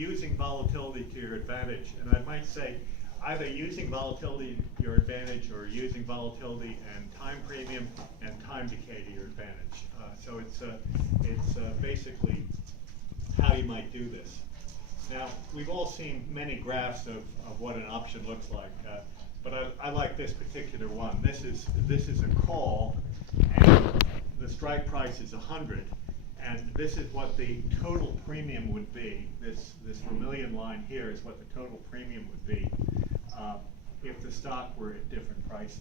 using volatility to your advantage, and I might say either using volatility to your advantage or using volatility and time premium and time decay to your advantage. So it's basically how you might do this. Now, we've all seen many graphs of what an option looks like, but I like this particular one. This is a call, and the strike price is 100, and this is what the total premium would be. This vermilion line here is what the total premium would be if the stock were at different prices.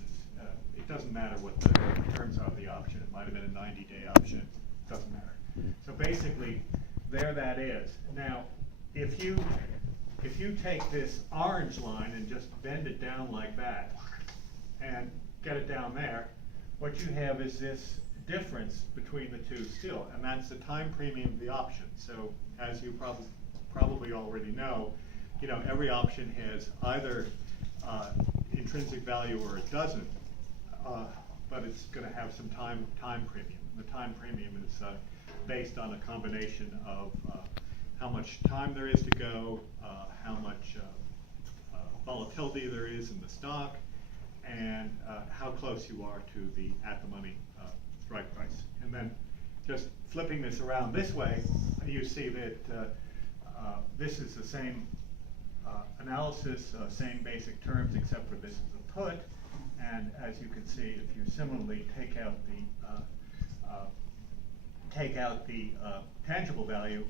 It doesn't matter what the terms are of the option. It might have been a 90-day option. It doesn't matter. So basically, there that is. Now, if you take this orange line and just bend it down like that and get it down there, what you have is this difference between the two still, and that's the time premium of the option. So as you probably already know, every option has either intrinsic value or it doesn't, but it's going to have some time premium. The time premium is based on a combination of how much time there is to go, how much volatility there is in the stock, and how close you are to the at-the-money strike price. And then just flipping this around this way, you see that this is the same analysis, same basic terms, except for this is a put. And as you can see, if you similarly take out the tangible value,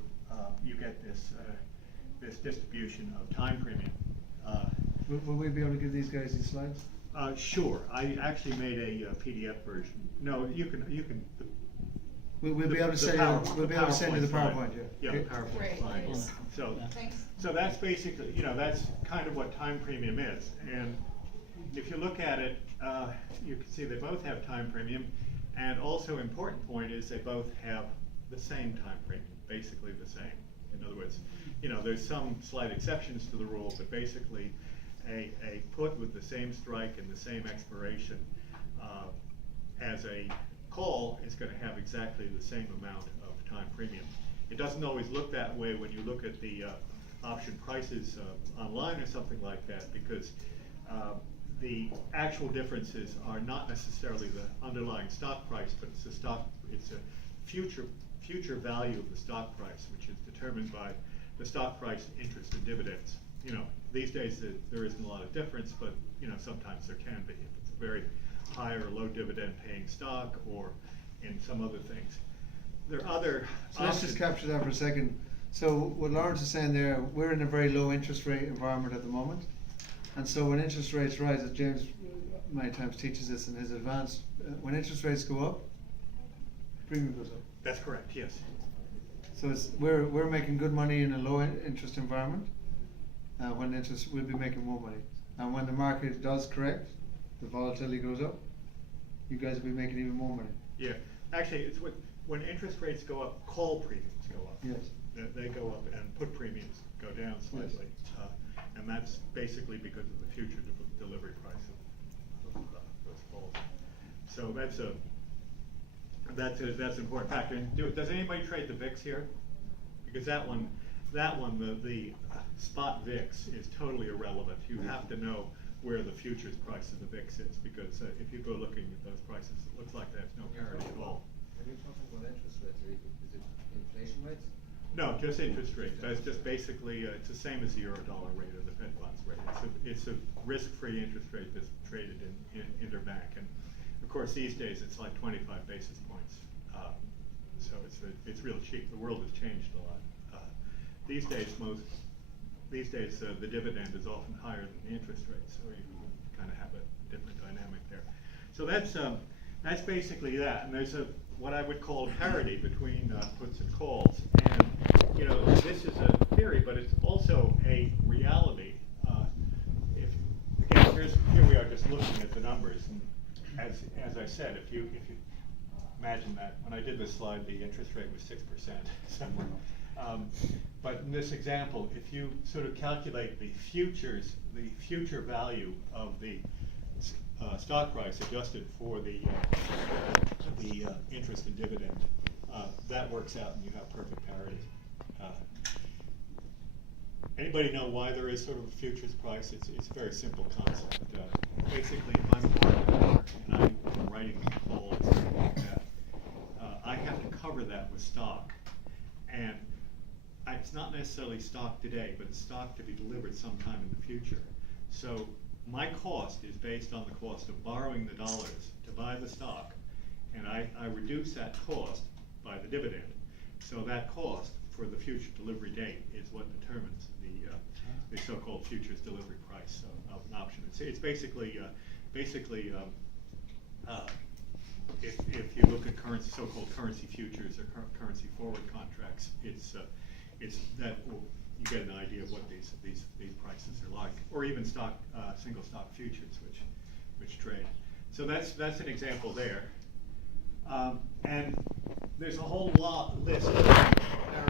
you get this distribution of time premium. Will we be able to give these guys these slides? Sure. I actually made a PDF version. No, you can. We'll be able to send you the PowerPoint. Yeah, Okay. the PowerPoint slide. Great. So, Thanks. so that's basically, that's kind of what time premium is. And if you look at it, you can see they both have time premium. And also important point is they both have the same time premium, basically the same. In other words, there's some slight exceptions to the rule, but basically a put with the same strike and the same expiration as a call is going to have exactly the same amount of time premium. It doesn't always look that way when you look at the option prices online or something like that, because the actual differences are not necessarily the underlying stock price, but it's a future value of the stock price, which is determined by the stock price, interest, and dividends. These days there isn't a lot of difference, but sometimes there can be if it's a very high or low dividend paying stock, or in some other things. There are other So let's just capture that for a second. So what Lawrence is saying there, we're in a very low interest rate environment at the moment. And so when interest rates rise, as James many times teaches us in his advance, when interest rates go up, premium goes up. That's correct, yes. So we're making good money in a low interest environment. When interest, we'll be making more money. And when the market does correct, the volatility goes up, you guys will be making even more money. Yeah, actually, it's when interest rates go up, call premiums go up. Yes. They go up, and put premiums go down slightly. Yes. And that's basically because of the future delivery price of those calls. So that's an important factor. And does anybody trade the VIX here? Because that one, the spot VIX is totally irrelevant. You have to know where the futures price of the VIX is, because if you go looking at those prices, it looks like there's no parity at all. Are you talking about interest rates? Is it inflation rates? No, just interest rate. That's just basically, it's the same as the euro-dollar rate or the Fed funds rate. It's a risk-free interest rate that's traded in interbank. And of course, these days it's like 25 basis points. So it's real cheap. The world has changed a lot. These days, the dividend is often higher than the interest rate, so you kind of have a different dynamic there. So that's basically that. And there's what I would call parity between puts and calls. And this is a theory, but it's also a reality. Here we are just looking at the numbers, and as I said, if you imagine that when I did this slide, the interest rate was 6% somewhere. But in this example, if you sort of calculate the future value of the stock price adjusted for the interest and dividend, that works out and you have perfect parity. Anybody know why there is sort of a futures price? It's a very simple concept. Basically, if I'm a partner and I'm writing calls or something like that, I have to cover that with stock. And it's not necessarily stock today, but it's stock to be delivered sometime in the future. So my cost is based on the cost of borrowing the dollars to buy the stock, and I reduce that cost by the dividend. So that cost for the future delivery date is what determines the so-called futures delivery price of an option. It's basically if you look at currency, so-called currency futures or currency forward contracts, it's that you get an idea of what these prices are like, or even stock single stock futures which trade. So that's an example there, and there's a whole list of